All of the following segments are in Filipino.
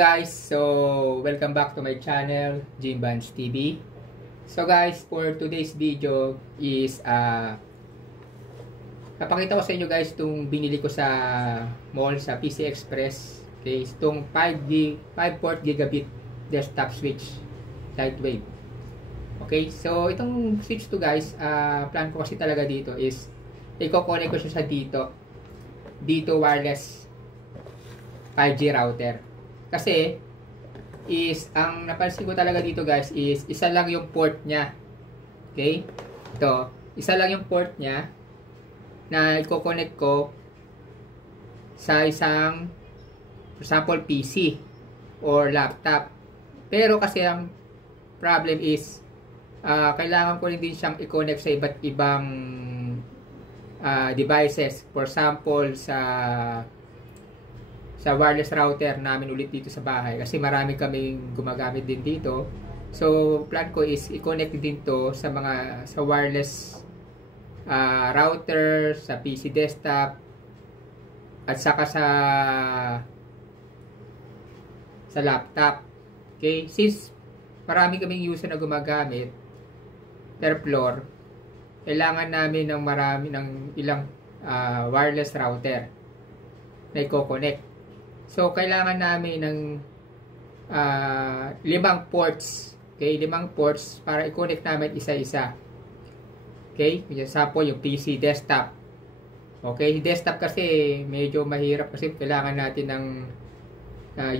Guys, so welcome back to my channel, Jimbans TV. So guys, for today's video is napakita ko sa inyo guys itong binili ko sa mall sa PC Express. Okay, itong 5 port gigabit desktop switch lightweight. Okay, so itong switch to guys, plan ko kasi talaga dito is i-connect ko siya sa dito wireless 5G router. Kasi is ang napansin ko talaga dito guys is isa lang yung port niya. Okay? Ito, isa lang yung port niya na i-connect ko sa isang, for example, PC or laptop. Pero kasi ang problem is kailangan ko rin din siyang i-connect sa iba't ibang devices. For example, sa wireless router namin ulit dito sa bahay kasi marami kaming gumagamit din dito. So plan ko is i-connect din to sa wireless router, sa PC desktop at saka sa laptop. Okay, since marami kaming user na gumagamit per floor, kailangan namin ng ilang wireless router na i-connect. So, kailangan namin ng 5 ports. Okay, 5 ports para i-connect namin isa-isa. Okay, for example, yung PC desktop. Okay, desktop kasi medyo mahirap kasi kailangan natin ng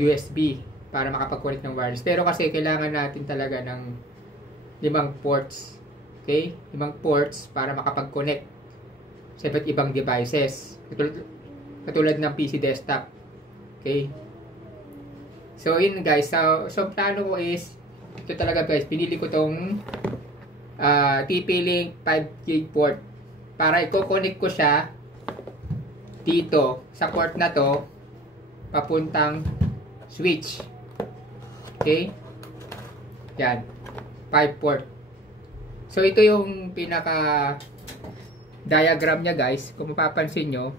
USB para makapag-connect ng wireless. Pero kasi kailangan natin talaga ng 5 ports. Okay, 5 ports para makapag-connect sa iba't ibang devices. Katulad ng PC desktop. Okay. So, yun guys. So plano ko is, ito talaga guys, pinili ko tong TP-Link 5G port para i-connect ko siya dito sa port na to papuntang switch. Okay. Yan. 5 port. So, ito yung pinaka diagram niya guys. Kung mapapansin nyo,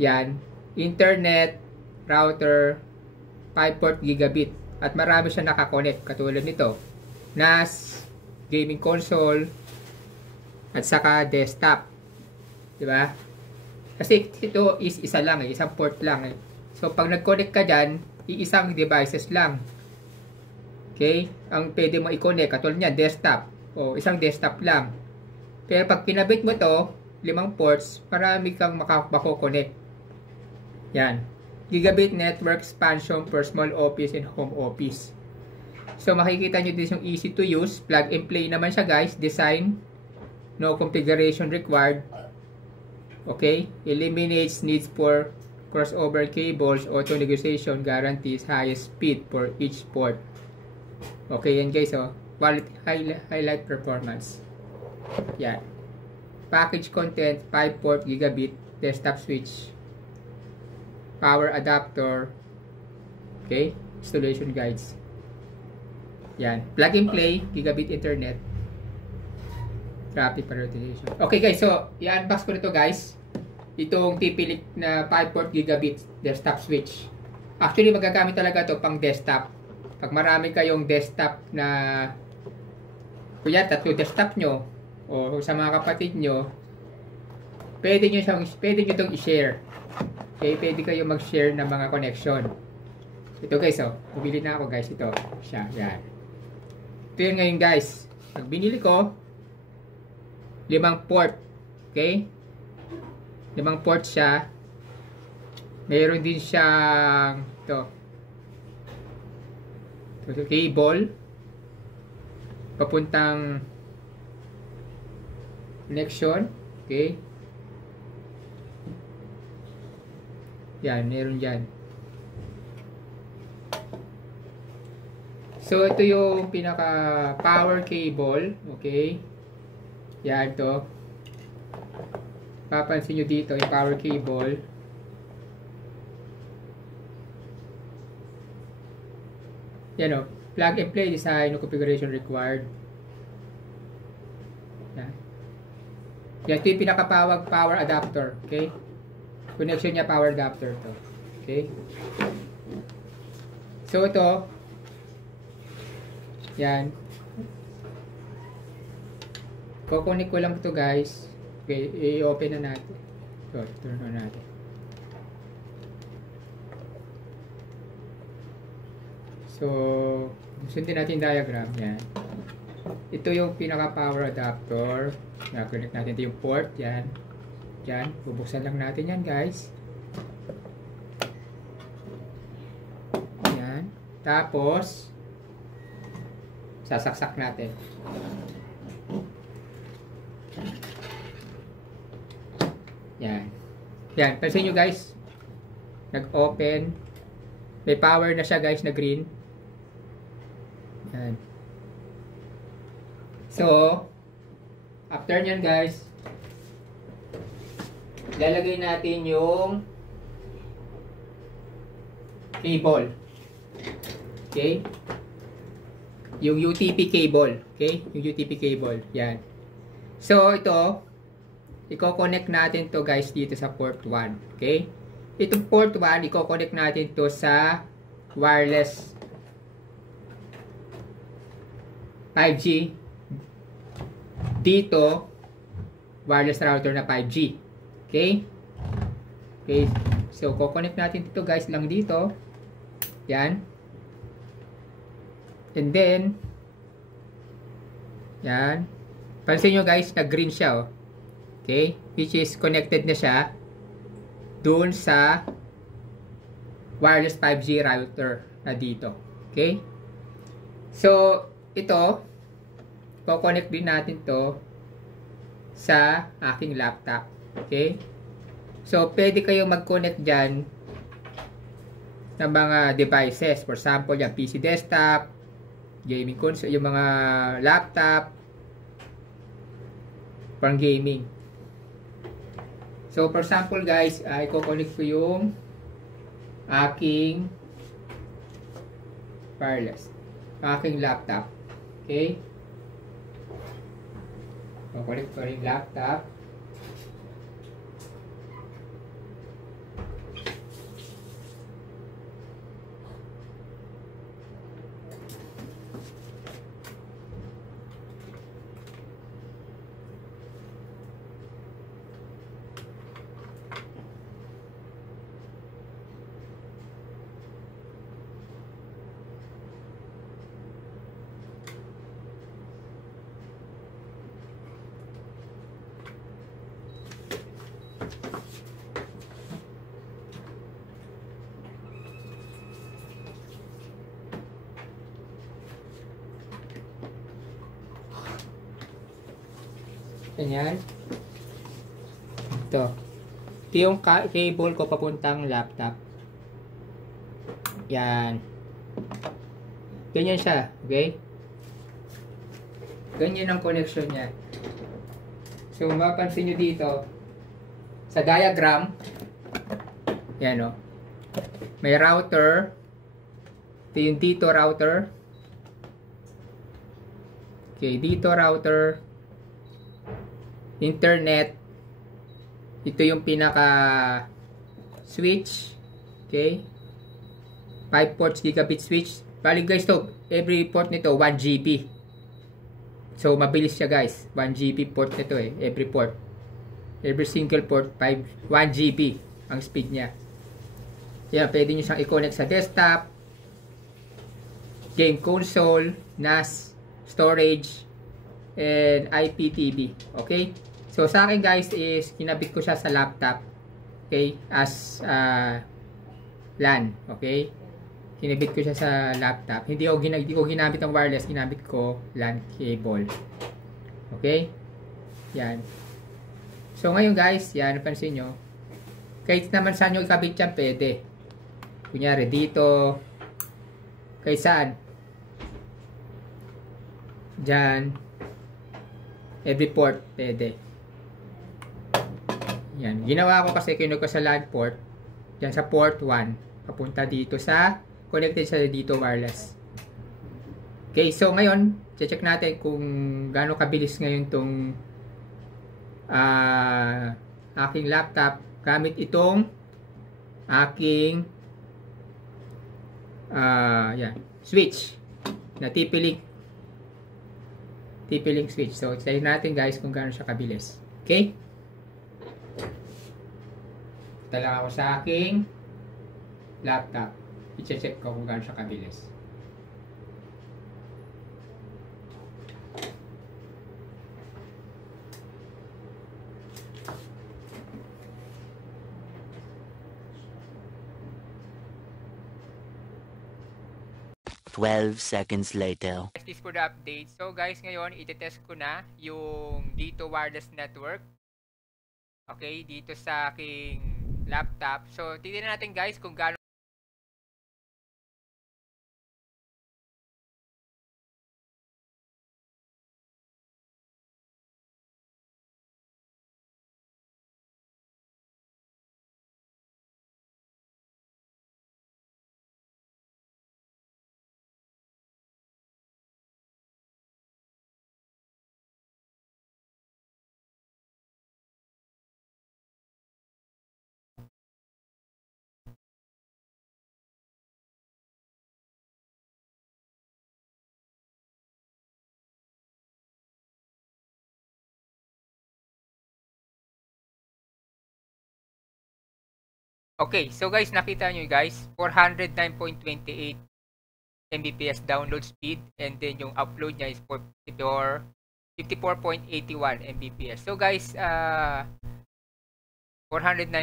yan. Internet, router, 5 port gigabit. At marami siya nakakonect. Katulad nito. NAS, gaming console, at saka desktop. Diba? Kasi ito is isa lang eh. Isang port lang eh. So, pag nag-connect ka dyan, iisang devices lang. Okay? Ang pwede mo i-connect. Katulad niya, desktop. O, isang desktop lang. Pero pag kinabit mo to 5 ports, marami kang makako-connect. Yan. Gigabit network expansion for small office and home office. So, makikita nyo din yung easy to use. Plug and play naman siya guys. Design. No configuration required. Okay. Eliminates needs for crossover cables. Auto negotiation guarantees highest speed for each port. Okay, yan guys. Oh. Quality, highlight performance. Yan. Package content, 5 port gigabit desktop switch. Power adapter. Okay. Installation guides. Yan. Plug and play. Gigabit internet. Traffic prioritization. Okay guys. So, i-unbox ko nito guys. Itong TP-Link na 5 port gigabit desktop switch. Actually, magagamit talaga to pang desktop. Pag marami kayong desktop na kuya, 3 desktop nyo o sa mga kapatid nyo, pwede nyo itong i-share. Okay, pwede kayo mag-share ng mga connection. Ito guys, oh. Bumili na ako guys. Ito. Siya. Yan. Ito yun ngayon guys. Pag binili ko, 5 port. Okay? 5 port siya. Mayroon din siyang ito. Ito cable. Papuntang connection. Okay? Yan, meron dyan. So, ito yung pinaka power cable. Okay. Yan to. Papansin nyo dito yung power cable. Yan o. Plug and play design, no configuration required. Yan. Yan, ito yung power adapter. Okay? Connection niya power adapter to. Okay? So, ito. Yan. Kukunik ko lang ito guys. Okay, i-open na natin. So, turn on natin. So, sundin natin diagram. Yan. Ito yung power adapter. Na-connect natin ito yung port. Yan. Yan. Bubuksan lang natin yan guys. Yan. Tapos, sasaksak natin. Yan. Yan. Pansin nyo guys. Nag-open. May power na siya guys na green. Yan. So, after nyan guys, lalagay natin yung cable. Okay? Yung UTP cable. Okay? Yung UTP cable. Yan. So, ito, i-connect natin to guys dito sa port 1. Okay? Itong port 1, i-connect natin to sa wireless 5G. Dito, wireless router na 5G. Okay? Okay. So, connect natin ito guys lang dito. Yan. And then, yan. Pansin nyo guys, nag-green siya. Oh. Okay? Which is connected na siya dun sa wireless 5G router na dito. Okay? So, ito, connect din natin to sa aking laptop. Okay? So, pwede kayo mag-connect dyan ng mga devices. For example, yung PC desktop, gaming console, yung mga laptop, pang gaming. So, for example guys, i-connect ko yung aking wireless, aking laptop. Okay? Connect ko rin laptop. Ganyan. Ito. Ito yung cable ko papuntang laptop. Yan. Ganyan siya. Okay? Ganyan ang connection niya. So, mapansin nyo dito, sa diagram, yan o. May router. Ito yung dito router. Okay, dito router. Internet. Ito yung pinaka switch. Okay. 5 ports gigabit switch. Bali guys to, every port nito 1 GB. So mabilis siya guys. 1 GB port nito eh, every port. Every single port 1 GB ang speed niya. Kaya pwede niyo siyang i-connect sa desktop, game console, NAS, storage, and IPTV. Okay? So, sa akin guys is, kinabit ko siya sa laptop. Okay? As LAN. Okay? Kinabit ko siya sa laptop. Hindi ko ginamit ang wireless. Ginamit ko LAN cable. Okay? Yan. So, ngayon guys, yan, napansin nyo. Kahit naman saan nyo ikabit yan, pwede. Kunyari, dito. Kahit saan. Diyan. Every port, pwede. Yan. Ginawa ko kasi kinuha ko sa LAN port. Diyan sa port 1. Papunta dito sa, connected sa dito wireless. Okay, so ngayon, check natin kung gaano kabilis ngayon tong aking laptop gamit itong aking switch na TP-Link switch. So, try natin guys kung gaano siya kabilis. Okay? Ito lang ako sa aking laptop. I-check ko kung gaano siya kabilis. Twelve seconds later. This for the update. So guys, ngayon i-test ko na yung dito wireless network. Okay, dito sa aking laptop. So titingnan natin guys kung gaano. Okay, so guys, nakita nyo guys, 409.28 Mbps download speed, and then yung upload niya is 54.81 Mbps. So guys, 409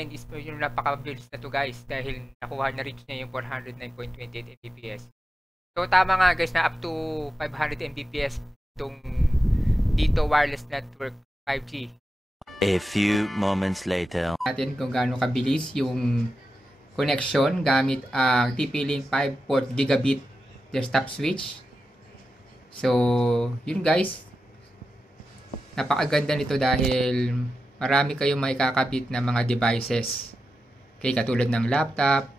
is yung napaka-builds na to guys, dahil nakuha na reach niya yung 409.28 Mbps. So tama nga guys na up to 500 Mbps itong dito wireless network 5G. A few moments later. Natin kung gaano kabilis yung connection gamit ang TP-Link 5 port gigabit desktop switch. So, yun guys. Napakaganda nito dahil marami kayong may kakabit na mga devices. Okay, katulad ng laptop,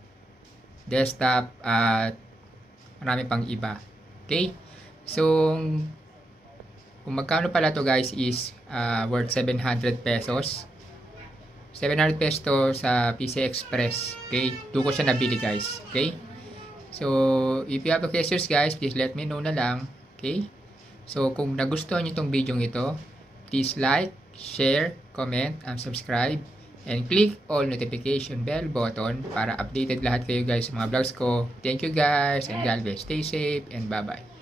desktop, at marami pang iba. Okay? So, kung magkano pala to guys is worth 700 pesos. 700 pesos to sa PC Express. Okay? Doon ko siya nabili guys. Okay? So, if you have questions guys, please let me know na lang. Okay? So, kung nagustuhan nyo itong video ito, please like, share, comment, and subscribe. And click all notification bell button para updated lahat kayo guys sa mga vlogs ko. Thank you guys and God bless. Stay safe and bye-bye.